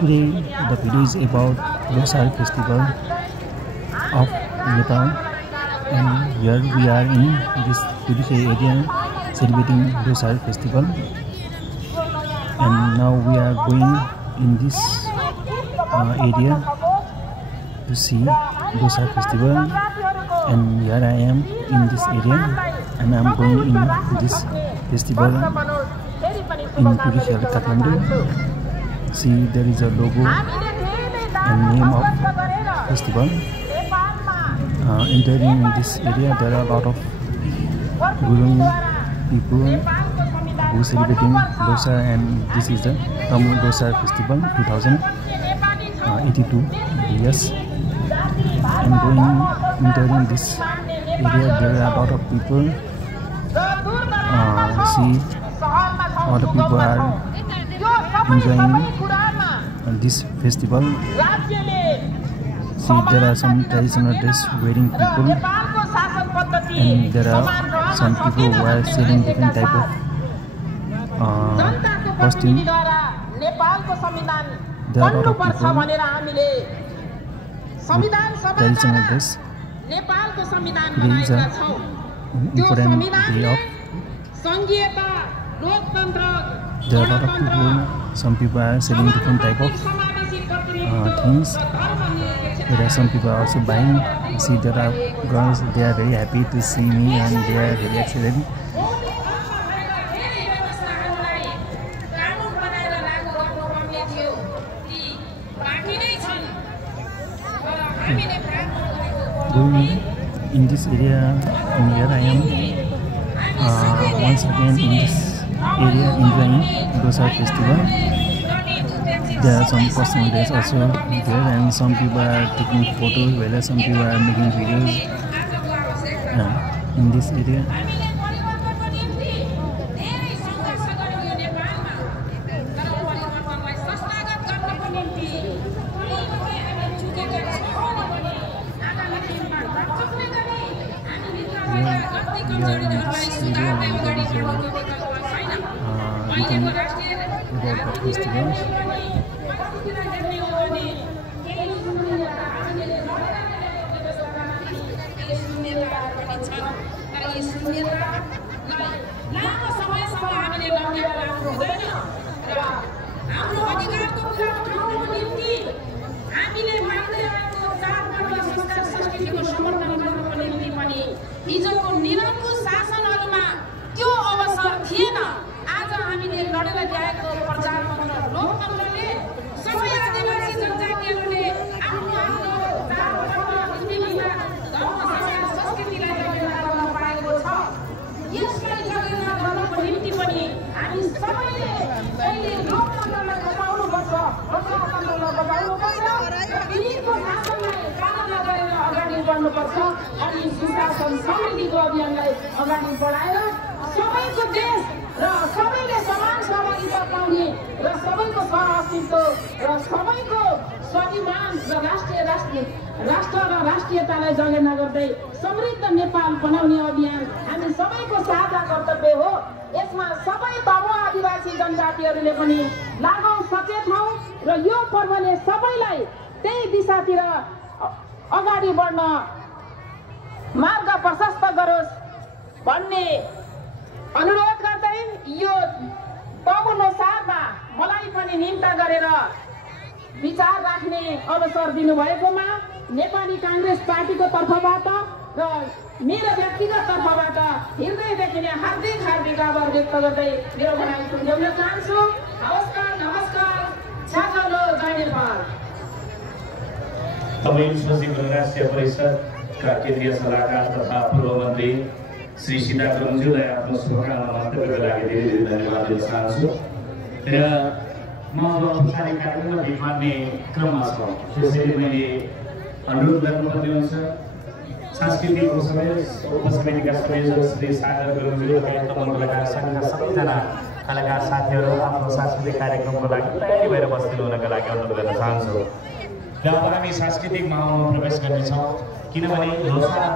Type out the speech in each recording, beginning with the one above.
Today the video is about Lohsar festival of Nepal, and here we are in this beautiful area celebrating Lohsar festival, and now we are going in this area to see Lohsar festival, and here I am in this area and I am going in this festival in Purishal, Kathmandu. See, there is a logo and name of festival. Entering this area, there are a lot of Gurung people who celebrating Lohsar, and this is the Tamil Lohsar festival 2082 years. And entering this area, there are a lot of people. See, all the people are enjoying this festival. See, there are some traditional dress wearing people, and there are some people who are selling different type of costume. There are a lot of people with traditional dress. Today is an important day of. There are a lot of people. Some people are selling different type of things. There are some people are also buying. See, there are girls. They are very happy to see me, and they are very excited. Going in this area, and here I am once again in this area enjoying Lohsar festival. There are some costume dress also there, and some people are taking photos, whether some people are making videos in this area. We are in this area, and there is a written about the festivals. हिजोको निरङ्कुश शासनहरुमा त्यो अवसर थिएन। आज हामीले लडेर ल्याएको प्रजातन्त्र लोकतन्त्रले सबै आदिवासी जनजातिहरुले आफ्नो आफ्नो संस्कृतिलाई जगेर्ना गर्न पाएको छ। यसलाई जगेर्ना गर्नको निम्ति पनि हामी सबैले अहिले लोकतन्त्रलाई बचाउनु पर्छ, प्रजातन्त्रलाई बचाउनु पर्छ, दिल्लीको शासनलाई कायम गरेर अगाडि बढ्नु पर्छ। अनि सुशासन समृद्धिको अभियानलाई अगाडि बढाएर सबैको देश र सबैले समान सहभागिता पाउने र सबैको सह-अस्तित्व र सबैको स्वाभिमान र राष्ट्र र राष्ट्रियतालाई जगेर्ना गर्दै समृद्ध नेपाल बनाउने अभियान हामी सबैको साझा कर्तव्य हो। यसमा सबै तमु आदिवासी जनजातिहरूले पनि लागौं, सचेत हौं र यो पर्वले सबैलाई त्यही दिशातिर अगाडि बढ्न मार्ग प्रशस्त गरोस् भन्ने अनुरोध गर्दै यो तमु ल्होसारमा मलाई पनि निम्ता गरेर विचार राख्ने अवसर दिनुभएकोमा नेपाली कांग्रेस पार्टीको तर्फबाट र मेरो व्यक्तिगत तर्फबाट हृदयदेखि नै हार्दिक आभार व्यक्त गर्दै मेरो भनाइ टुङ्ग्याउन चाहन्छु। नमस्कार, छात्रलो जय नेपाल। तमिल सचिव राष्ट्रिय परिषद का केन्द्रीय सल्लाहकार तथा पूर्व मन्त्री श्री सीता गुरुङज्यूलाई आफ्नो शुभकामना वक्तव्यको लागि धेरै धन्यवाद दिन चाहन्छु। र म अब पछाडि कार्यक्रममा भिड्ने क्रममा छु, त्यसैले मैले अनुरोध गर्नुपर्ने हुन्छ। सांस्कृतिक उपसमितिका संयोजक श्री सागर गुरुङज्यू लगायत तमु लगायत संघका सबैजना कलाकार साथीहरू आफ्नो सांस्कृतिक कार्यक्रमको लागि तयारी भएर बस्दिनु हुनका लागि अनुरोध गर्न चाहन्छु। र अब हामी सांस्कृतिक माहौलमा प्रवेश गर्नेछौँ, किनभने ल्होसार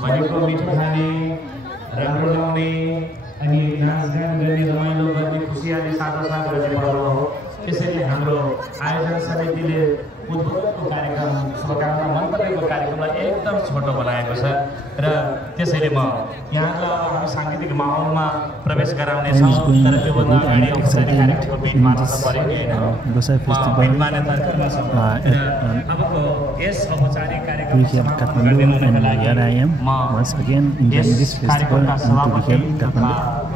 भनेको मिठो खाने, राम्रो गाउने अनि नाचगान गर्ने, रमाइलो गर्ने, खुसियाली साथसाथ गर्ने पर्व हो। यसरी हाम्रो आयोजन समितिले उद्बोधनको कार्यक्रम शुभकामना मन्तव्यको कार्यक्रमलाई एकदम छोटो बनाएको छ र त्यसैले म यहाँलाई हामी साङ्गीतिक माहौलमा प्रवेश गराउनेछौँ तर त्योभन्दा अगाडि कार्यक्रमको बिटमा त पऱ्यो नि Dosai Festival अबको यस औपचारिक कार्यक्रम Recreate Kathmandu, and here I am once again enjoying this festival in Recreate Kathmandu.